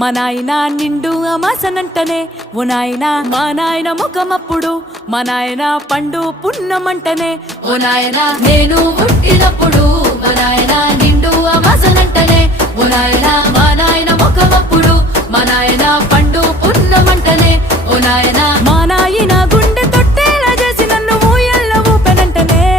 మా నాయన నిండు అమాసనంటనే ఓ నాయన మా నాయన ముఖమప్పుడు మా నాయన పండు పున్నమంటనే ఓ నాయన నేను పుట్టినప్పుడు మా నాయన నిండు అమాసనంటనే ఓ నాయన మా నాయన ముఖమప్పుడు మా నాయన